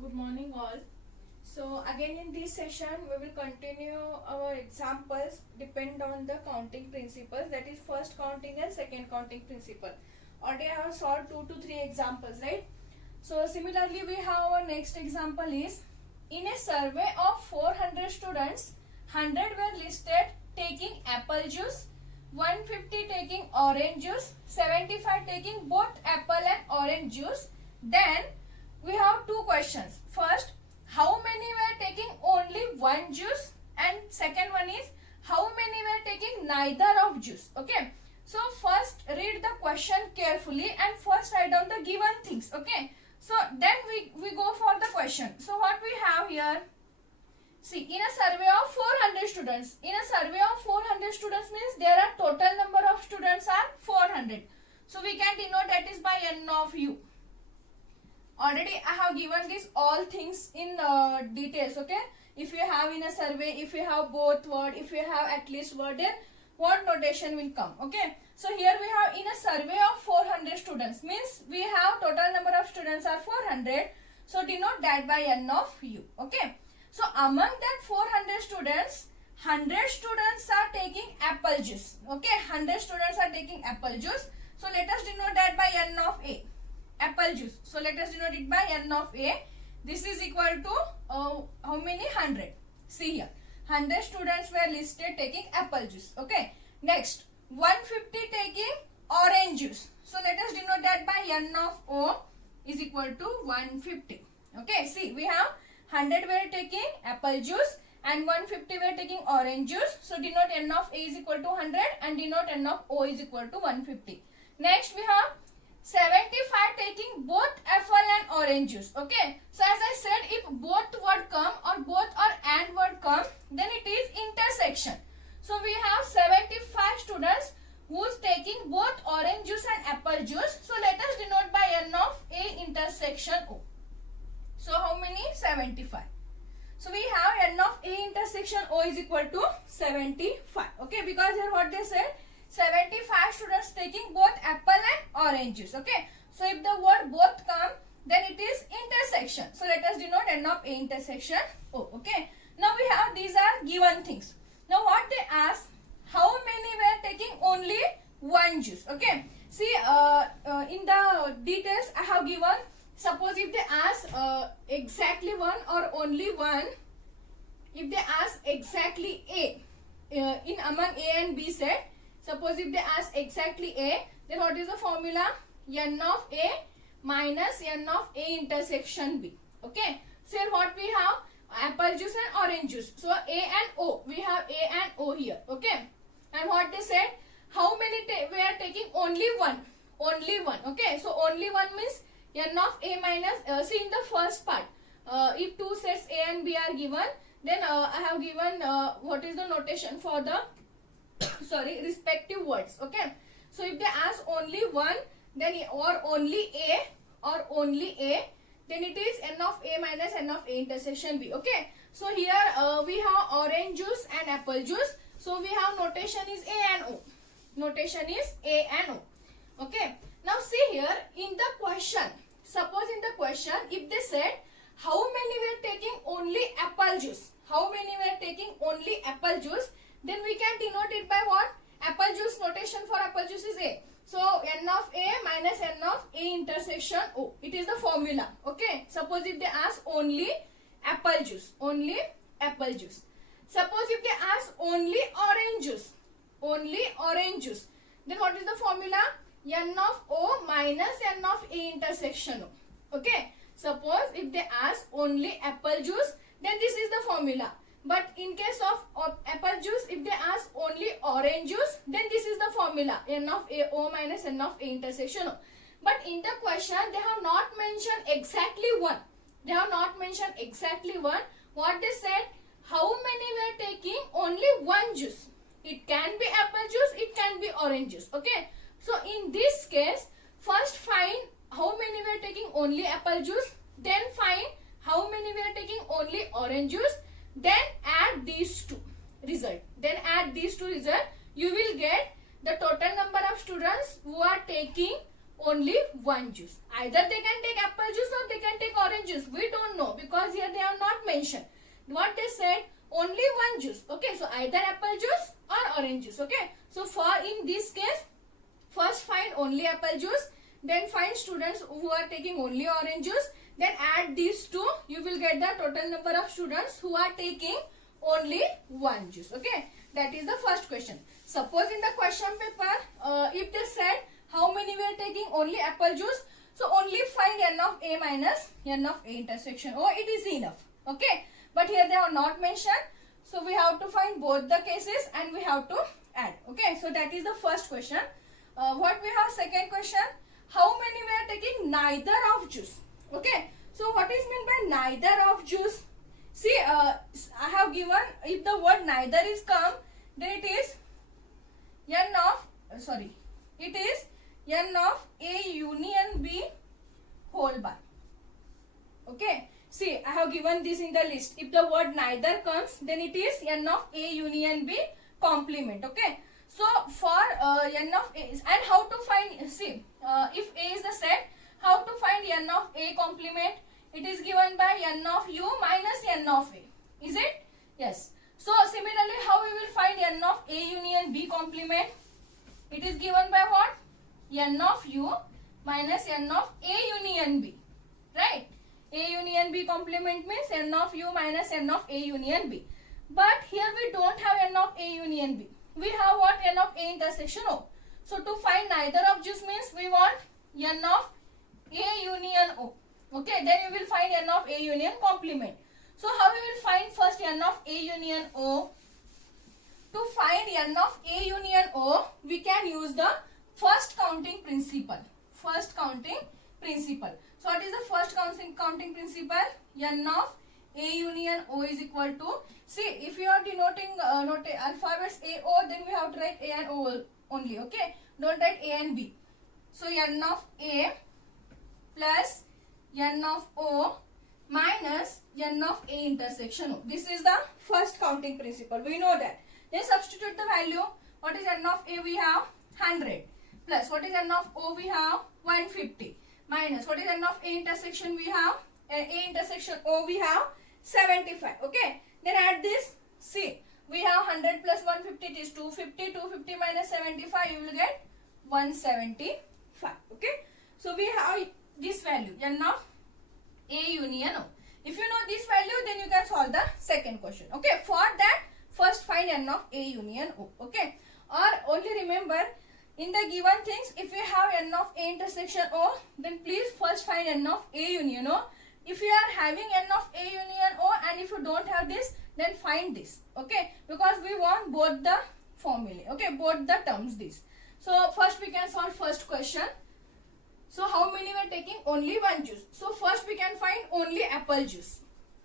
Good morning all. So again in this session we will continue our examples depend on the counting principles, that is first counting and second counting principle. Already I have solved 2 to 3 examples, right? So similarly we have our next example is in a survey of 400 students, 100 were listed taking apple juice, 150 taking orange juice, 75 taking both apple and orange juice. Then we have two questions. First, how many were taking only one juice, and second one is how many were taking neither of juice. Okay, so first read the question carefully and first write down the given things. Okay, so then we go for the question. So what we have here, see, in a survey of 400 students, in a survey of 400 students means there are total number of students are 400. So we can denote that is by n of u. Already I have given this all things in details. Okay, if you have in a survey, if you have both word, if you have at least word, then what notation will come. Okay, so here we have in a survey of 400 students means we have total number of students are 400, so denote that by n of u. Okay, so among that 400 students, 100 students are taking apple juice. Okay, 100 students are taking apple juice, so let us denote that by n of a. Apple juice. So let us denote it by n of a. This is equal to how many? 100. See here, 100 students were listed taking apple juice. Okay. Next, 150 taking orange juice. So let us denote that by n of o is equal to 150. Okay. See, we have 100 were taking apple juice and 150 were taking orange juice. So denote n of a is equal to 100 and denote n of o is equal to 150. Next, we have 75 taking both apple and orange juice. Okay, so as I said, if both word come or both or and word come, then it is intersection. So we have 75 students who is taking both orange juice and apple juice. So let us denote by n of a intersection o. So how many? 75. So we have n of a intersection o is equal to 75. Okay, because here what they said, 75 students taking both apple and orange juice. Okay, so if the word both come, then it is intersection. So let us denote n of a intersection o. Okay, now we have these are given things. Now what they ask, how many were taking only one juice. Okay, see in the details I have given. Suppose if they ask exactly one or only one, if they ask exactly a in among a and b set, suppose if they ask exactly a, then what is the formula? N of a minus n of a intersection b. Okay, so here what we have, apple juice and orange juice. So a and o, we have a and o here. Okay, and what they said, how many we are taking only one. Only one. Okay, so only one means n of a minus, see in the first part, if two sets a and b are given, then I have given what is the notation for the sorry, respective words. Okay, so if they ask only one, then or only a, then it is n of a minus n of a intersection b. Okay, so here we have orange juice and apple juice, so we have notation is a and o. Notation is a and o. Okay, now see here in the question, suppose in the question if they said how many were taking only apple juice, how many were taking only apple juice, then we can denote it by what? Apple juice notation for apple juice is a. So n of a minus n of a intersection o. It is the formula. Okay. Suppose if they ask only apple juice, only apple juice. Suppose if they ask only orange juice, then what is the formula? N of o minus n of a intersection o. Okay. Suppose if they ask only apple juice, then this is the formula. But in case of apple juice, if they ask only orange juice, then this is the formula, n of a o minus n of a intersection o. But in the question, they have not mentioned exactly one. They have not mentioned exactly one. What they said, how many were taking only one juice. It can be apple juice, it can be orange juice. Okay. So in this case, first find how many were taking only apple juice, then find how many were taking only orange juice, then add these two result. You will get the total number of students who are taking only one juice. Either they can take apple juice or they can take orange juice. We don't know because here they have not mentioned. What they said, only one juice. Okay, so either apple juice or orange juice. Okay, so for in this case, first find only apple juice, then find students who are taking only orange juice, then add these two, you will get the total number of students who are taking only one juice. Okay, that is the first question. Suppose in the question paper, if they said how many we are taking only apple juice, so only find n of a minus n of a intersection O, it is enough. Okay, but here they are not mentioned, so we have to find both the cases and we have to add. Okay, so that is the first question. What we have second question, how many we are taking neither of juice. Okay, so what is meant by neither of juice? See, I have given, if the word neither is come, then it is n of A union B whole bar. Okay, see, I have given this in the list. If the word neither comes, then it is n of A union B complement. Okay, so for n of A, and how to find, see, if A is the set, how to find n of A complement? It is given by n of U minus n of A. Is it? Yes. So similarly, how we will find n of A union B complement? It is given by what? N of U minus n of A union B. Right? A union B complement means n of U minus n of A union B. But here we don't have n of A union B. We have what? N of A intersection O. So to find neither of juice means we want n of A union O. Okay, then we will find n of A union complement. So how we will find first n of A union O? To find n of A union O, we can use the first counting principle. First counting principle. So what is the first counting principle? N of A union O is equal to, see, if you are denoting alphabets A, O, then we have to write A and O only. Okay, don't write A and B. So n of A plus n of O minus n of A intersection O. This is the first counting principle. We know that. Then substitute the value. What is n of A? We have 100. Plus what is n of O? We have 150. Minus what is n of A intersection? We have A intersection O. We have 75. Okay. Then add this. See, we have 100 plus 150. It is 250. 250 minus 75. You will get 175. Okay. So we have this value, n of A union O. If you know this value, then you can solve the second question. Okay, for that, first find n of A union O. Okay, or only remember, in the given things, if you have n of A intersection O, then please first find n of A union O. If you are having n of A union O and if you don't have this, then find this. Okay, because we want both the formulae. Okay, both the terms this. So first we can solve first question. So how many we are taking? Only one juice. So first we can find only apple juice.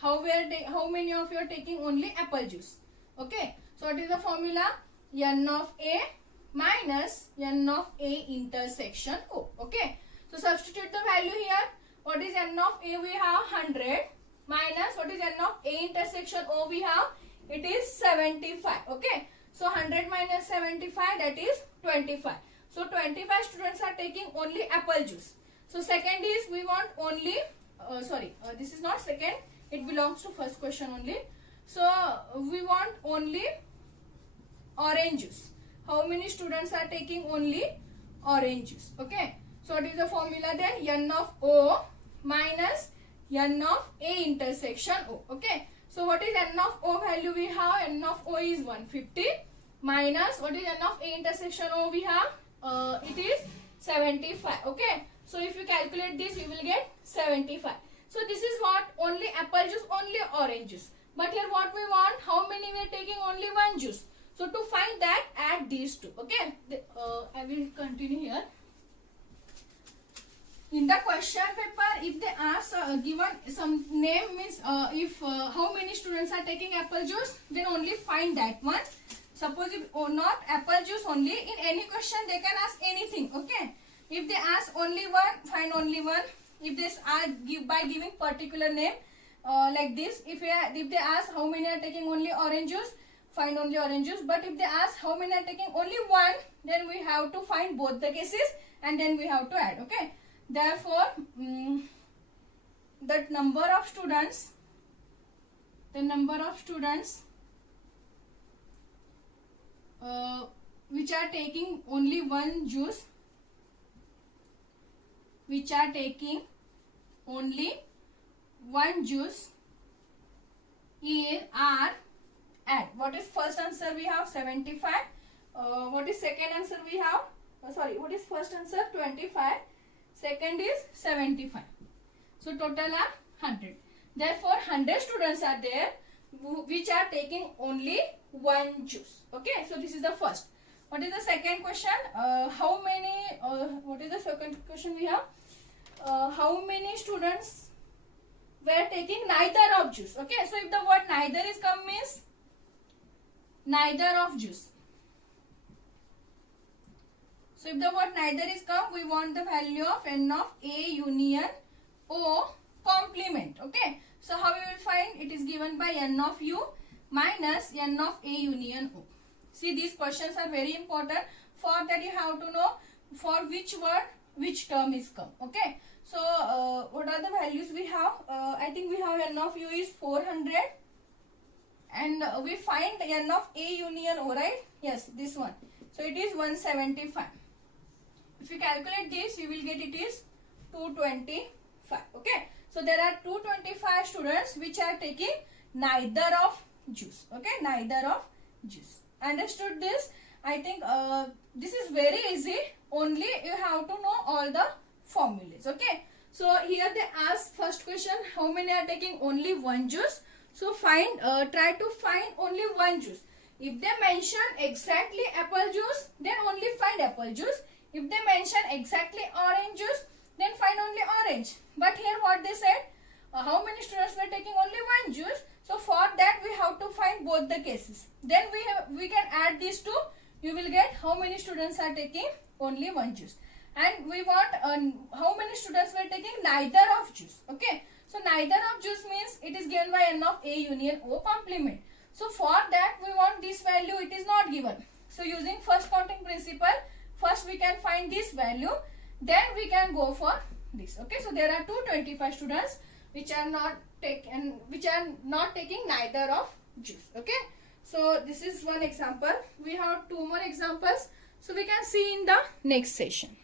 How many of you are taking only apple juice? Okay. So what is the formula? N of A minus n of A intersection O. Okay. So substitute the value here. What is n of A? We have 100 minus what is n of A intersection O? We have, it is 75. Okay. So 100 minus 75, that is 25. So 25 students are taking only apple juice. So second is we want only, this is not second, it belongs to first question only. So we want only orange juice. How many students are taking only orange juice? Okay. So what is the formula then? N of O minus n of A intersection O. Okay. So what is n of O value? We have n of O is 150 minus what is n of A intersection O? We have it is 75. Okay, so if you calculate this, you will get 75. So this is what? Only apple juice, only orange juice. But here what we want? How many we are taking? Only one juice. So to find that, add these two. Okay, I will continue here. In the question paper, if they ask given some name, means if how many students are taking apple juice, then only find that one. Suppose if not apple juice only, in any question they can ask anything. Okay, if they ask only one, find only one. If they ask by giving particular name like this, if they ask how many are taking only orange juice, find only orange juice. But if they ask how many are taking only one, then we have to find both the cases and then we have to add. Okay, therefore the number of students which are taking only one juice, are at, what is first answer we have 75, what is second answer we have, what is first answer 25, second is 75, so total are 100. Therefore 100 students are there which are taking only one juice. Okay, so this is the first. What is the second question? How many, what is the second question we have? How many students were taking neither of juice? Okay, so if the word neither is come means neither of juice. So if the word neither is come, we want the value of n of A union O complement. Okay, so how we will find? It is given by n of U minus n of A union O. See, these questions are very important. For that you have to know for which word which term is come. Okay, so what are the values we have? I think we have n of U is 400 and we find n of A union O, right? Yes, this one. So it is 175. If you calculate this, you will get it is 225. Okay, so there are 225 students which are taking neither of juice. Okay, neither of juice. Understood this? I think this is very easy. Only you have to know all the formulas. Okay, so here they ask first question, how many are taking only one juice? So find, try to find only one juice. If they mention exactly apple juice, then only find apple juice. If they mention exactly orange juice, then find only orange. But here what they said, how many students were taking only one juice? So for that we have to find both the cases. Then we can add these two. You will get how many students are taking only one juice. And we want how many students were taking neither of juice. Okay. So neither of juice means it is given by n of A union O complement. So for that we want this value, it is not given. So using first counting principle, first we can find this value, then we can go for this. Okay, so there are 225 students which are not taking neither of juice. Okay, so this is one example. We have two more examples, so we can see in the next session.